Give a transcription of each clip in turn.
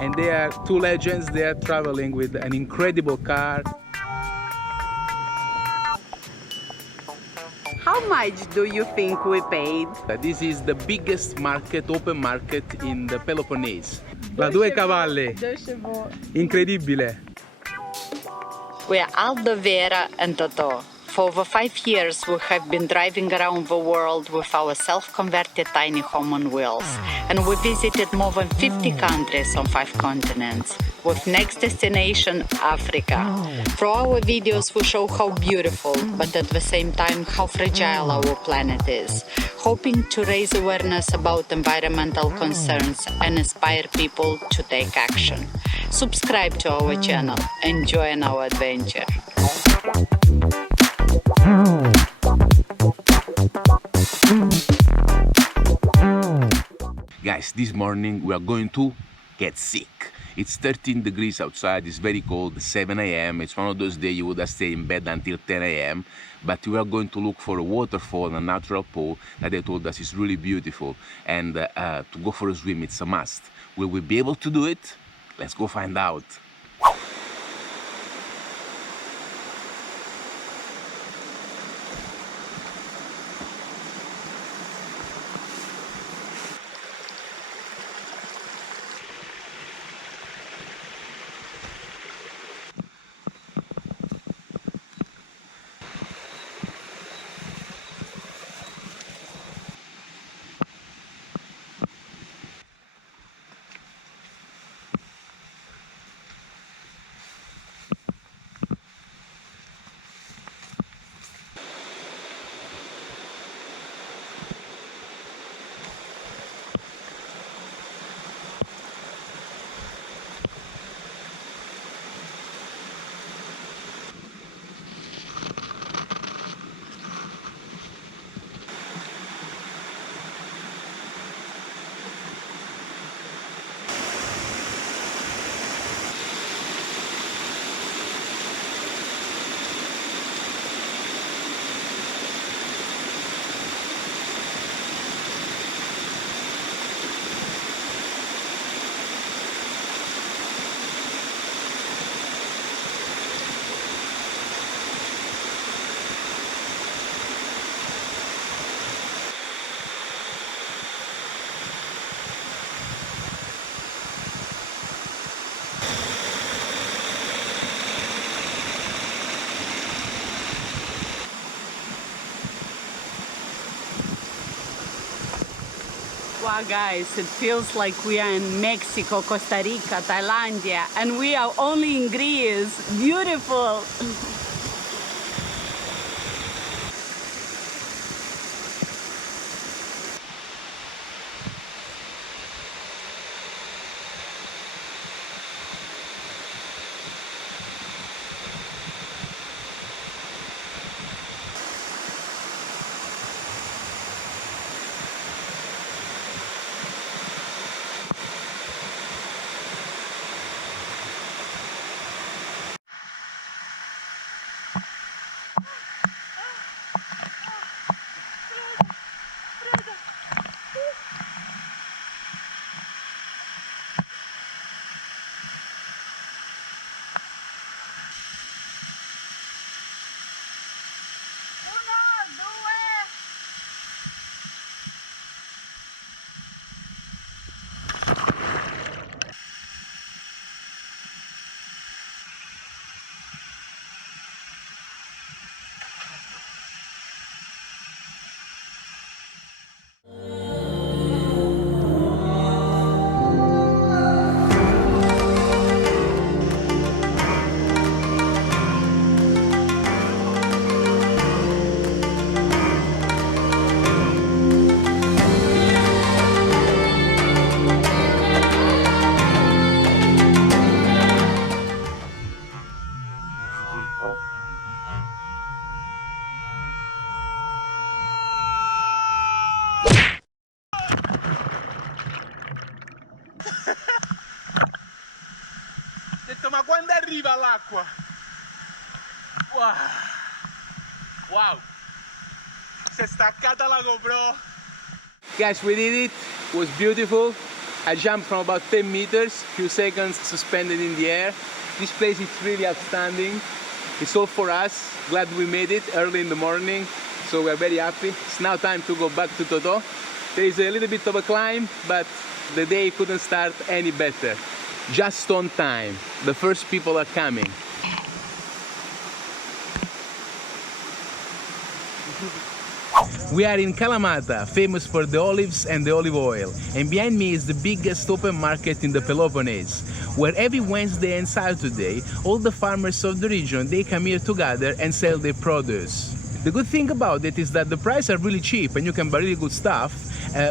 and they are two legends. They are traveling with an incredible car. How much do you think we paid? This is the biggest market, open market in the Peloponnese. La Due Cavalle. Incredibile. We are Aldo, Vera and Toto. For over 5 years, we have been driving around the world with our self-converted tiny home on wheels. And we visited more than 50 countries on 5 continents, with next destination, Africa. Through our videos, we show how beautiful, but at the same time, how fragile our planet is, hoping to raise awareness about environmental concerns and inspire people to take action. Subscribe to our channel and join our adventure. Guys, this morning we are going to get sick. It's 13 degrees outside, it's very cold, 7 a.m. It's one of those days you would have stayed in bed until 10 a.m. But we are going to look for a waterfall, a natural pool that they told us is really beautiful. And to go for a swim, it's a must. Will we be able to do it? Let's go find out. Wow guys, it feels like we are in Mexico, Costa Rica, Thailandia, and we are only in Greece. Beautiful! Ho detto, ma quando arriva l'acqua? Wow! Wow! Si è staccata la GoPro! Guys, we did it! It was beautiful. I jumped from about 10 meters, few seconds suspended in the air. This place is really outstanding. It's all for us. Glad we made it early in the morning, so we're very happy. It's now time to go back to Totò. There is a little bit of a climb, but the day couldn't start any better. Just on time. The first people are coming. We are in Kalamata, famous for the olives and the olive oil, and behind me is the biggest open market in the Peloponnese, where every Wednesday and Saturday all the farmers of the region, they come here together and sell their produce. The good thing about it is that the prices are really cheap and you can buy really good stuff,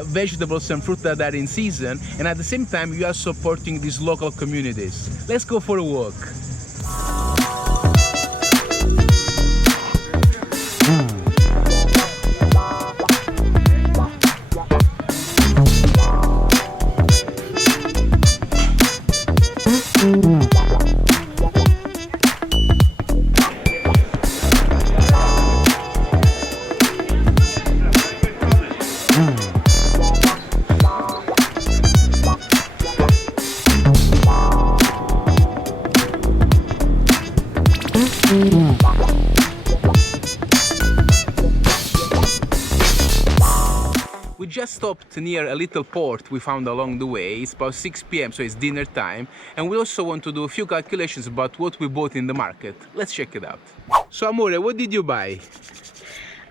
vegetables and fruit that are in season, and at the same time you are supporting these local communities. Let's go for a walk. We just stopped near a little port we found along the way. It's about 6 p.m, so it's dinner time, and we also want to do a few calculations about what we bought in the market. Let's check it out. So Amore, what did you buy?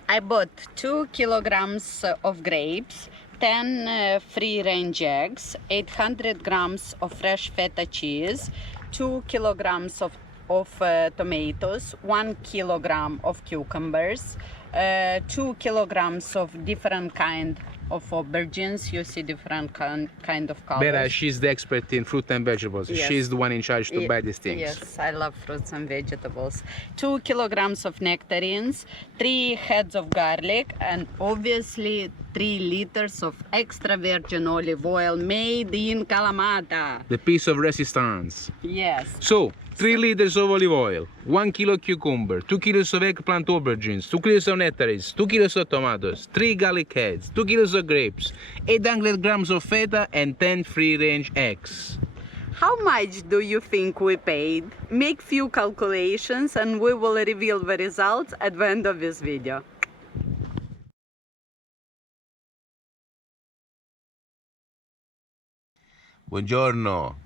I bought 2 kilograms of grapes, 10 free-range eggs, 800 grams of fresh feta cheese, 2 kilograms of tomatoes, 1 kilogram of cucumbers, 2 kilograms of different kind of aubergines. You see different kind of colors. Vera, she's the expert in fruit and vegetables. Yes. She's the one in charge to buy these things. Yes, I love fruits and vegetables. 2 kilograms of nectarines, 3 heads of garlic, and obviously 3 liters of extra virgin olive oil made in Kalamata. The piece of resistance. Yes. So, 3 liters of olive oil, 1 kilo cucumber, 2 kilos of eggplant aubergines, 2 kilos of nectarines, 2 kilos of tomatoes, 3 garlic heads, 2 kilos of grapes, 800 grams of feta, and 10 free-range eggs. How much do you think we paid? Make few calculations and we will reveal the results at the end of this video. Buongiorno.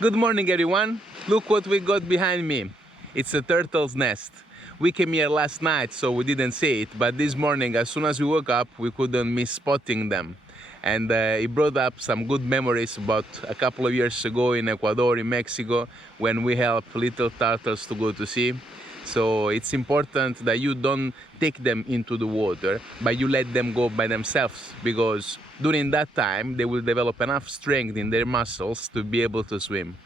Good morning everyone, look what we got behind me. It's a turtle's nest. We came here last night so we didn't see it, but this morning as soon as we woke up we couldn't miss spotting them. And it brought up some good memories about a couple of years ago in Ecuador, in Mexico, when we helped little turtles to go to sea. So it's important that you don't take them into the water, but you let them go by themselves, because during that time they will develop enough strength in their muscles to be able to swim.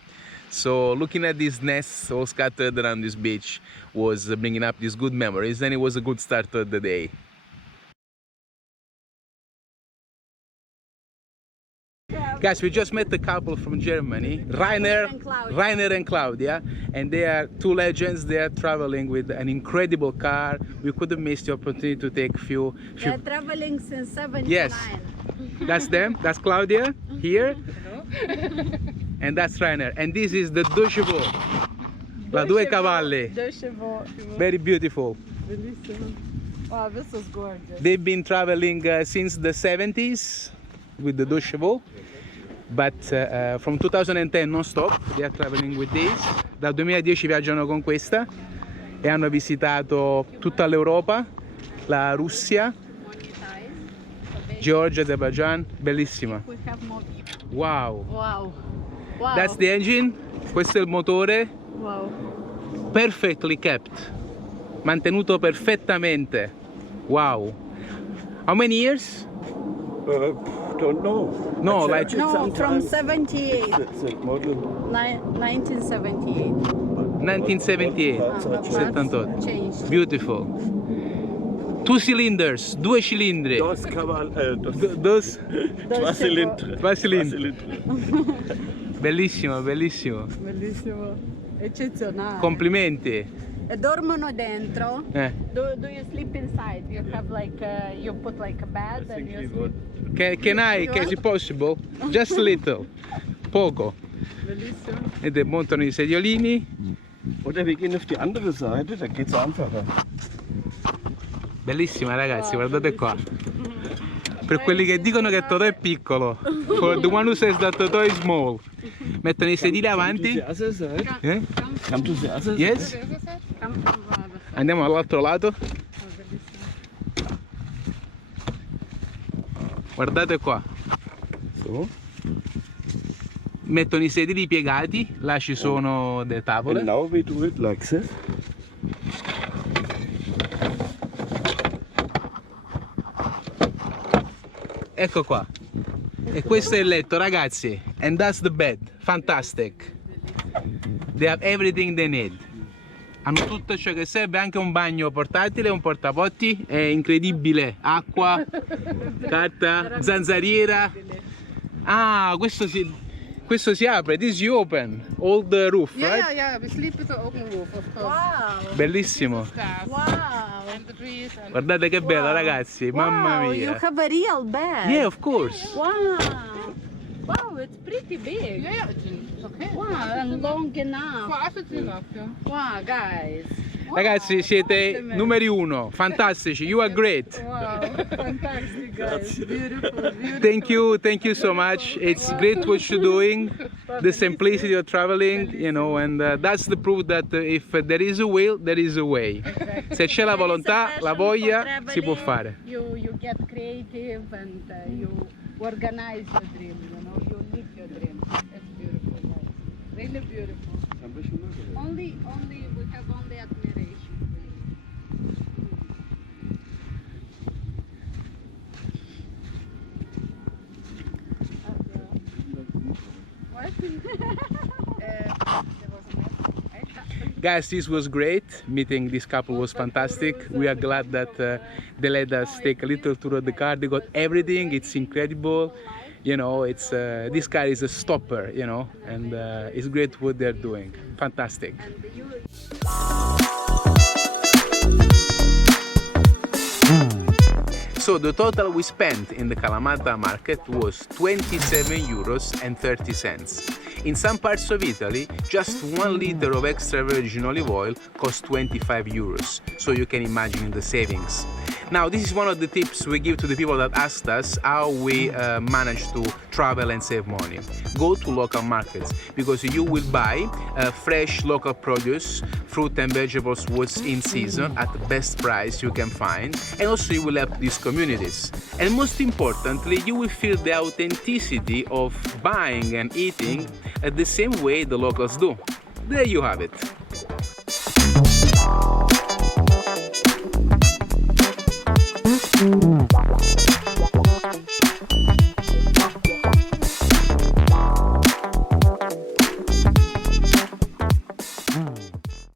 So looking at these nests all scattered around this beach was bringing up these good memories, and it was a good start to the day. Guys, we just met a couple from Germany, Rainer and Claudia, and they are 2 legends. They are traveling with an incredible car. We couldn't miss the opportunity to take a few... They're traveling since 79. Yes, that's them. That's Claudia here, and that's Rainer. And this is the Deux Chevaux, la Due Cavalli. Deux Chevaux. Very beautiful. Bellissimo. Wow, this is gorgeous. They've been traveling since the 70s with the Deux Chevaux. but from 2010 non stop, they are traveling with this. Dal 2010 viaggiano con questa e hanno visitato tutta l'Europa, la Russia, Georgia, Azerbaijan, bellissima. We have more. Wow, Wow. Wow. that's the engine, questo è il motore, Wow. perfectly kept, mantenuto perfettamente. Wow. How many years? Don't know. No, I like checked No, from sometimes. 78. The model. 1978. 1978, Parts are changed. 78. Changed. Beautiful. Two cylinders, due cilindri. Dos caval, Dos, Два cilindri. Два cilindri. Bellissimo, bellissimo. Bellissimo. Eccezionale. Complimenti. E dormono dentro. Do you sleep inside? You have like you put like a bed and you sleep. Can I, is it possible? Just a little. Poco. Bellissimo. Ed montano i sediolini. Oder wir gehen auf die andere Seite, da geht's einfacher. Bellissima ragazzi, guardate qua. Per quelli che dicono che Totò è piccolo. For the one who says that Totò is small. Mettono i sedili avanti. Other side. Eh? Come to the other side. Yes? Andiamo all'altro lato. Guardate qua. So. Mettono i sedili piegati, là ci sono delle And tavole. now we do it like this. Ecco qua. E questo è il letto, ragazzi. And that's the bed. Fantastic. They have everything they need. Hanno tutto ciò che serve, anche un bagno portatile, un portapotti. È incredibile. Acqua, carta, zanzariera. Ah, questo si apre. This you open. All the roof, right? Yeah, we sleep with the open roof, of course. Wow. Bellissimo. Stars Wow. and the trees and Guardate che bello, Wow. ragazzi. Mamma Wow, you mia. have a real bed. Yeah, of course. Wow. Wow, it's pretty big. yeah, it's okay. Wow, and long For enough. us it's enough, yeah. Wow, guys. Ragazzi, siete numeri uno. Fantastici. You are great. Wow, fantastic, guys. Beautiful, beautiful. Thank you so much. It's great what you're doing, the simplicity of traveling, you know, and that's the proof that if there is a will, there is a way. Se c'è la volontà, la voglia, si può fare. You get creative and you organize your dream, you know, you live your dream. It's beautiful, guys. Really beautiful. Only we have only admiration for you. Guys, this was great. Meeting this couple was fantastic. We are glad that they let us take a little tour of the car. They got everything. It's incredible. You know, it's this car is a stopper. You know, and it's great what they're doing. Fantastic. So the total we spent in the Kalamata market was 27 euros and 30 cents. In some parts of Italy, just 1 liter of extra virgin olive oil costs 25 euros, so you can imagine the savings. Now, this is one of the tips we give to the people that asked us how we manage to travel and save money. Go to local markets, because you will buy fresh local produce, fruit and vegetables what's in season at the best price you can find, and also you will help these communities. And most importantly, you will feel the authenticity of buying and eating the same way the locals do. There you have it.